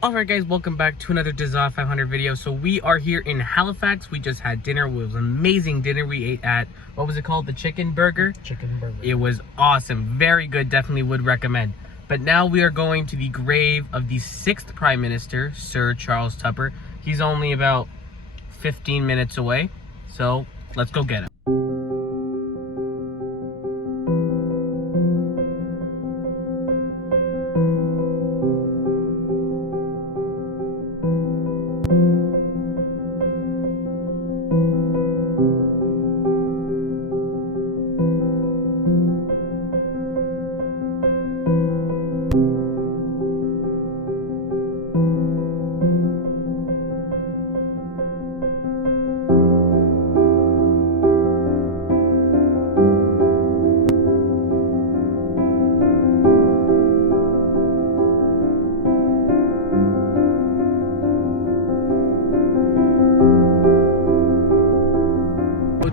Alright guys, welcome back to another Dissolve 500 video. So we are here in Halifax. We just had dinner. It was an amazing dinner. We ate at, what was it called? The Chicken Burger? Chicken Burger. It was awesome. Very good. Definitely would recommend. But now we are going to the grave of the 6th Prime Minister, Sir Charles Tupper. He's only about 15 minutes away. So let's go get him.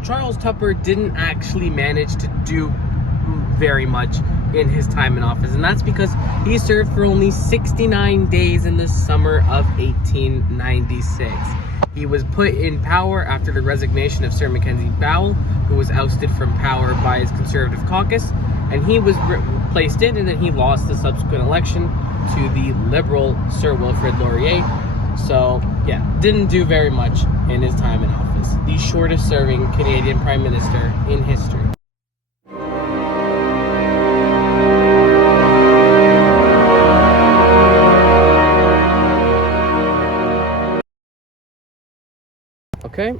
Charles Tupper didn't actually manage to do very much in his time in office, and that's because he served for only 69 days in the summer of 1896. He was put in power after the resignation of Sir Mackenzie Bowell, who was ousted from power by his Conservative caucus, and he was placed in, and then he lost the subsequent election to the Liberal Sir Wilfrid Laurier. So yeah, didn't do very much in his time in office. The shortest serving Canadian Prime Minister in history. Okay,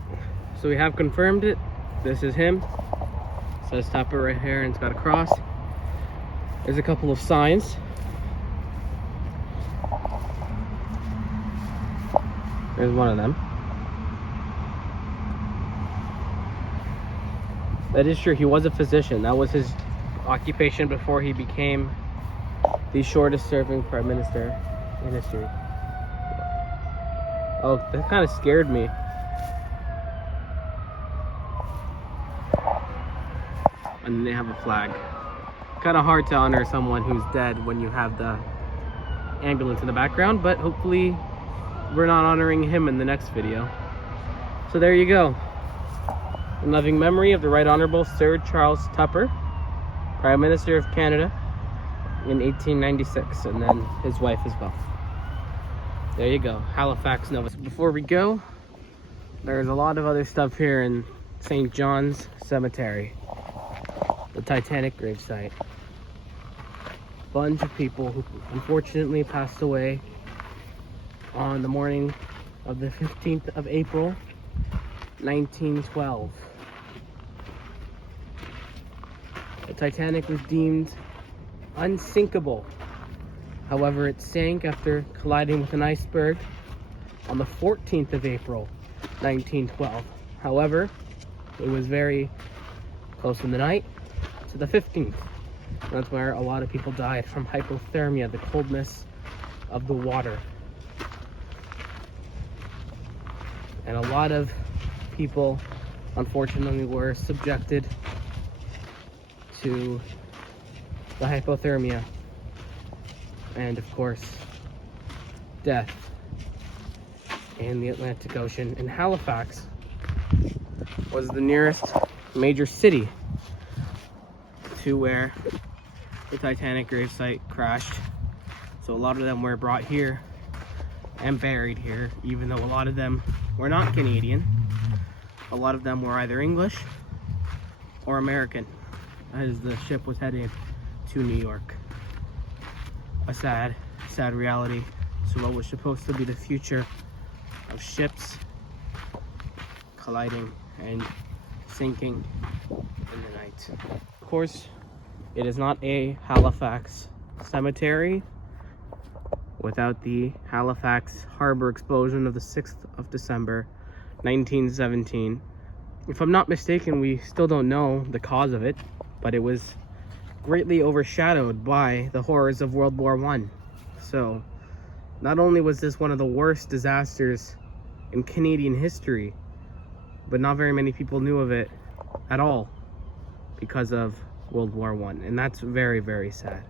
so we have confirmed it. This is him. It says Tupper right here, and it's got a cross. There's a couple of signs. There's one of them. That is true. He was a physician. That was his occupation before he became the shortest serving Prime Minister in history. Oh, that kind of scared me. And then they have a flag. Kind of hard to honor someone who's dead when you have the ambulance in the background, but hopefully we're not honoring him in the next video. So there you go. In loving memory of the Right Honourable Sir Charles Tupper, Prime Minister of Canada in 1896, and then his wife as well. There you go, Halifax, Nova Scotia. Before we go, there's a lot of other stuff here in St. John's Cemetery, the Titanic gravesite. Bunch of people who unfortunately passed away on the morning of the 15th of April, 1912. The Titanic was deemed unsinkable. However, it sank after colliding with an iceberg on the 14th of April, 1912. However, it was very close in the night to the 15th. That's where a lot of people died from hypothermia, the coldness of the water. And a lot of people, unfortunately, were subjected to the hypothermia and, of course, death in the Atlantic Ocean. And Halifax was the nearest major city to where the Titanic gravesite crashed. So a lot of them were brought here and buried here, even though a lot of them were not Canadian. A lot of them were either English or American, as the ship was heading to New York. A sad, sad reality to what was supposed to be the future of ships colliding and sinking in the night. Of course, it is not a Halifax cemetery without the Halifax harbor explosion of the 6th of December, 1917. If I'm not mistaken, we still don't know the cause of it, but it was greatly overshadowed by the horrors of World War I. So, not only was this one of the worst disasters in Canadian history, but not very many people knew of it at all because of World War I, and that's very, very sad.